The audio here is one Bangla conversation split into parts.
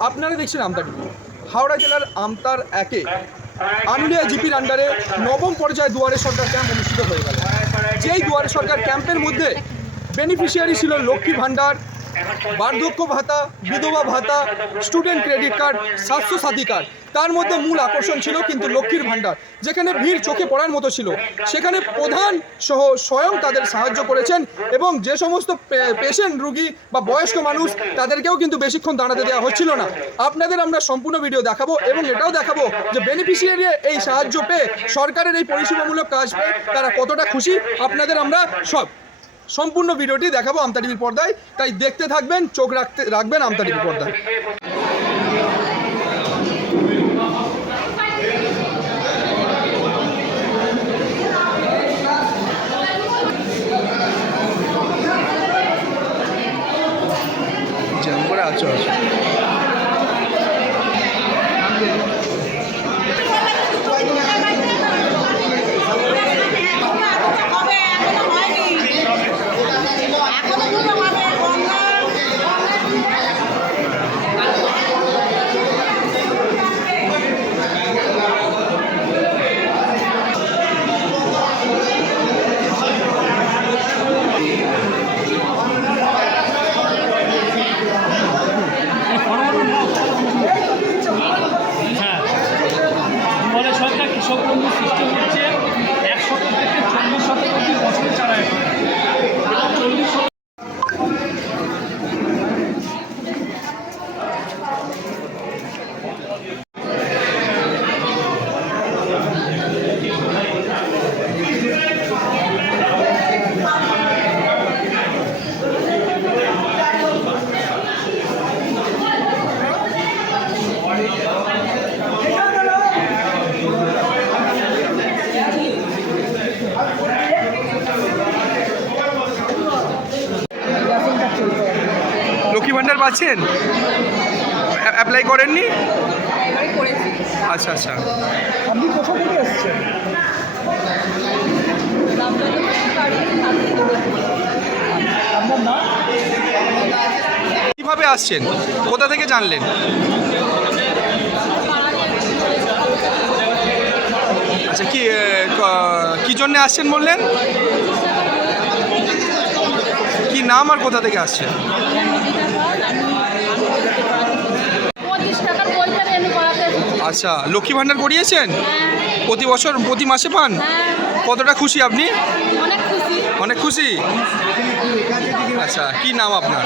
আপনারা দেখছেন আমতার টিভি হাওড়া জেলার আমতার একে আনুলিয়া জিপির আন্ডারে নবম পর্যায়ে দুয়ারে সরকার ক্যাম্প অনুষ্ঠিত হয়ে গেল। যেই দুয়ারে সরকার ক্যাম্পের মধ্যে বেনিফিশিয়ারি ছিল লক্ষ্মী ভাণ্ডার বার্ধক্য ভাতা, বিধবা ভাতা স্টুডেন্ট ক্রেডিট কার্ড স্বাস্থ্য সাথী কার্ড তার মধ্যে মূল আকর্ষণ ছিল কিন্তু লক্ষ্মীর ভাণ্ডার, যেখানে ভিড় চোখে পড়ার মতো ছিল। সেখানে প্রধান সহ স্বয়ং তাদের সাহায্য করেছেন এবং যে সমস্ত পেশেন্ট রুগী বা বয়স্ক মানুষ, তাদেরকেও কিন্তু বেশিক্ষণ দাঁড়াতে দেওয়া হচ্ছিল না। আপনাদের আমরা সম্পূর্ণ ভিডিও দেখাবো এবং এটাও দেখাবো যে বেনিফিশিয়ারি এই সাহায্য পেয়ে সরকারের এই পরিষেবামূলক কাজ পেয়ে তারা কতটা খুশি। আপনাদের আমরা সব সম্পূর্ণ ভিডিওটি দেখাবো আমতা টিভির পর্দায়। তাই দেখতে থাকবেন, চোখ রাখতে, রাখবেন আমতা টিভির পর্দায়। যেমন করে হবে এখনও হয়নি এখনও দুটো হবে গঙ্গা হ্যাঁ ফলে সরকার কৃষক বন্ধু সৃষ্টি হচ্ছে এক শতক থেকে চল্লিশ শতক অব্দি বছরে চারা এখন এবং চল্লিশ শতক লক্ষ্মী ভাণ্ডার পাচ্ছেন? অ্যাপ্লাই করেননি? আচ্ছা আচ্ছা। আপনি কোথা থেকে এসেছেন? কীভাবে আসছেন? কোথা থেকে জানলেন? আচ্ছা কি কি জন্যে আসছেন বললেন? নাম আর কোথা থেকে এসেছি আচ্ছা লক্ষ্মী ভাণ্ডার করিয়েছেন প্রতি বছর প্রতি মাসে পান? হ্যাঁ। কতটা খুশি আপনি? অনেক খুশি। আচ্ছা কি নাম আপনার?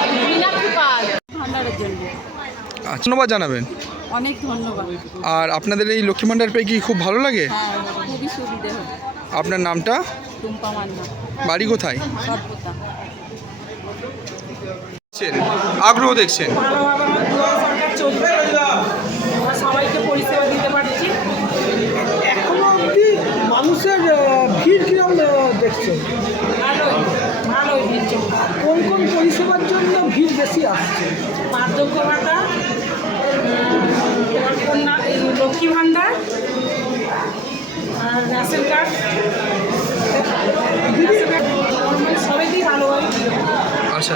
ধন্যবাদ জানাবেন। অনেক ধন্যবাদ। আর আপনাদের এই লক্ষ্মী ভাণ্ডার পেয়ে কি খুব ভালো লাগে? হ্যাঁ আপনার নামটা? বাড়ি কোথায়? আগ্রহ দেখছেন। সবাইকে পরিষেবা দিতে পারছি। এখনও অবধি মানুষের ভিড় কিরম কোন কোন পরিষেবার জন্য ভিড় বেশি আসছে? বার্ধক্য ভাতা লক্ষ্মী ভাণ্ডার আর রেশন কার্ড আচ্ছা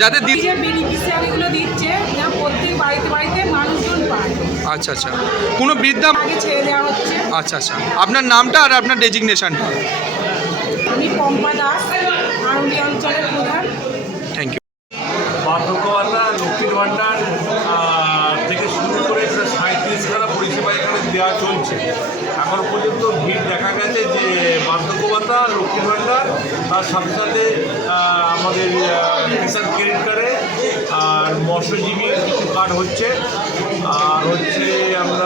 যাদের বেনিফিসিয়ারিগুলো দিচ্ছে যা প্রত্যেক বাড়িতে বাড়িতে মানুষজন পায়। আচ্ছা আচ্ছা। কোনো বৃদ্ধা আগে ছেড়ে দেওয়া হচ্ছে। আচ্ছা আচ্ছা। আপনার নামটা আর আপনার ডেজিগনেশনটা। আমি পম্পা দাস আরুলি অঞ্চলের প্রধান। থ্যাংক ইউ বার্ধক্য ভাতা লক্ষ্মীর ভাণ্ডার আহ, থেকে শুরু করে প্রায় সাঁত্রিশ খানা পরিষেবা এখানে দেওয়া চলছে। এখন পর্যন্ত ভিড় দেখা গেছে যে বার্ধক্যভাতা লক্ষ্মী ভাণ্ডার, তার সাথে সাথে আমাদের কিষাণ ক্রেডিট কার্ডে আর মৎস্যজীবীর কিছু কার্ড হচ্ছে। আর হচ্ছে পরিষেবাগুলো